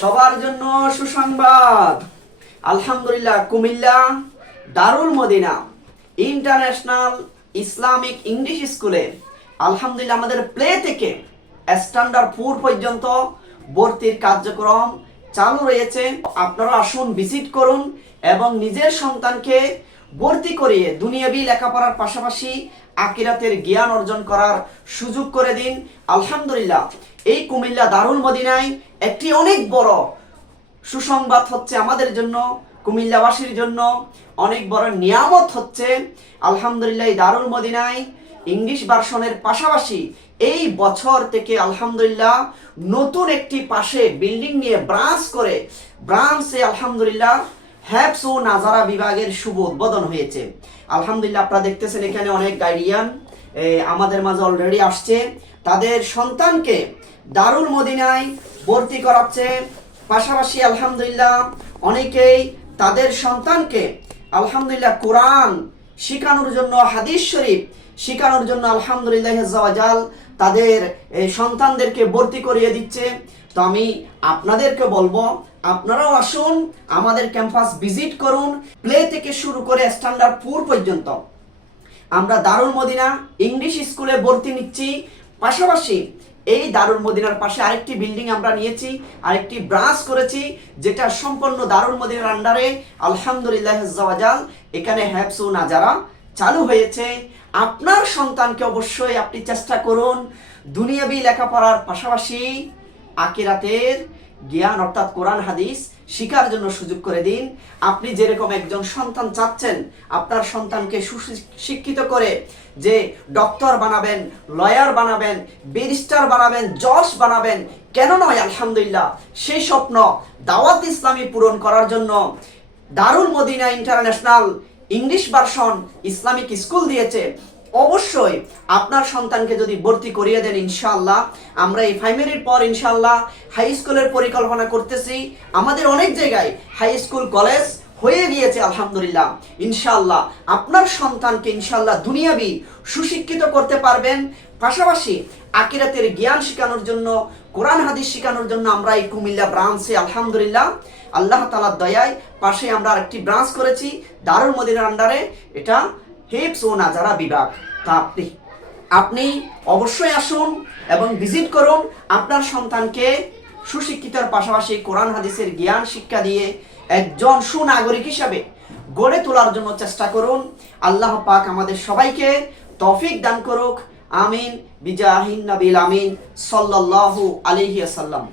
সবার জন্য সুসংবাদ। আলহামদুলিল্লাহ, কুমিল্লা দারুল মদিনা ইন্টারন্যাশনাল ইসলামিক ইংলিশ স্কুলে আলহামদুলিল্লাহ আমাদের প্লে থেকে স্ট্যান্ডার্ড 4 পর্যন্ত ভর্তির কার্যক্রম চালু রয়েছে। আপনারা আসুন, ভিজিট করুন এবং নিজের সন্তানকে ভর্তি করিয়ে দুনিয়াবি লেখাপড়ার পাশাপাশি আখিরাতের জ্ঞান অর্জন করার সুযোগ করে দিন। আলহামদুলিল্লাহ, এই কুমিল্লা দারুল মদিনায় একটি অনেক বড় সুসংবাদ হচ্ছে আমাদের জন্য, কুমিল্লাবাসীর জন্য অনেক বড় নিয়ামত হচ্ছে। আলহামদুলিল্লাহ, এই দারুল মদিনায় ইংলিশ ভার্সনের পাশাপাশি এই বছর থেকে আলহামদুলিল্লাহ নতুন একটি পাশে বিল্ডিং নিয়ে ব্রাঞ্চে আলহামদুলিল্লাহ হ্যাপস ও নাজারা বিভাগের শুভ উদ্বোধন হয়েছে। আলহামদুলিল্লাহ, আপনারা দেখতেছেন এখানে অনেক গাইডিয়ান আমাদের মাঝে অলরেডি আসছে, তাদের সন্তানকে দারুল মদিনায় ভর্তি করাচ্ছে। পাশাপাশি আলহামদুলিল্লাহ অনেকেই তাদের সন্তানকে আলহামদুলিল্লাহ কোরআন শিখানোর জন্য, হাদিস শরীফ শিখানোর জন্য আলহামদুলিল্লাহ জাওয়াজাল তাদের সন্তানদেরকে ভর্তি করিয়ে দিচ্ছে। তো আমি আপনাদেরকে বলবো, আপনারাও আসুন, আমাদের ক্যাম্পাস ভিজিট করুন। প্লে থেকে শুরু করে স্ট্যান্ডার্ড 4 পর্যন্ত আমরা দারুল মদিনা ইংলিশ স্কুলে ভর্তি নিচ্ছি। পাশাপাশি এই দারুল মদিনার পাশে আরেকটি বিল্ডিং আমরা নিয়েছি, আরেকটি ব্রাঞ্চ করেছি, যেটা সম্পূর্ণ দারুল মদিনার আন্ডারে আলহামদুলিল্লাহ জাওয়াজাল এখানে হ্যাপস ও নাজারা চালু হয়েছে। আপনার সন্তানকে অবশ্যই আপনি চেষ্টা করুন দুনিয়াবি লেখাপড়ার পাশাপাশি আখিরাতের জ্ঞান অর্থাৎ কোরআন হাদিস শিখার জন্য সুযোগ করে দিন। আপনি যেরকম একজন সন্তান চাচ্ছেন আপনার সন্তানকে সুশিক্ষিত করে যে ডক্টর বানাবেন, লয়ার বানাবেন, ব্যারিস্টার বানাবেন, জজ বানাবেন, কেন নয়? আলহামদুলিল্লাহ, সেই স্বপ্ন দাওয়াত ইসলামী পূরণ করার জন্য Darul Madina international English version Islamic school দিয়েছে। অবশ্যই আপনার সন্তানকে যদি ভর্তি করিয়ে দেন, ইনশাআল্লাহ আমরা এই প্রাইমারির পর ইনশাআল্লাহ হাই স্কুলের পরিকল্পনা করতেছি। আমাদের অনেক জায়গায় হাই স্কুল কলেজ হয়ে গিয়েছে আলহামদুলিল্লাহ। ইনশাআল্লাহ আপনার সন্তানকে ইনশাআল্লাহ দুনিয়াবি সুশিক্ষিত করতে পারবেন। পাশাপাশি আখিরাতের জ্ঞান শেখানোর জন্য, কোরআন হাদিস শেখানোর জন্য আমরা এই কুমিল্লা ব্রাঞ্চে আলহামদুলিল্লাহ আল্লাহ তাআলার দয়ায় পাশে আমরা আরেকটি ব্রাঞ্চ করেছি দারুল মদিনার আন্ডারে, এটা হেফজ ও নাজারা বিভাগ। তা আপনি অবশ্যই আসুন এবং ভিজিট করুন, আপনার সন্তানকে সুশিক্ষিতর পাশাপাশি কোরআন হাদিসের জ্ঞান শিক্ষা দিয়ে একজন সুনাগরিক হিসাবে গড়ে তোলার জন্য চেষ্টা করুন। আল্লাহ পাক আমাদের সবাইকে তৌফিক দান করুক। আমিন বিজাহিন নবিল আমিন সাল্লাল্লাহু আলাইহি ওয়াসাল্লাম।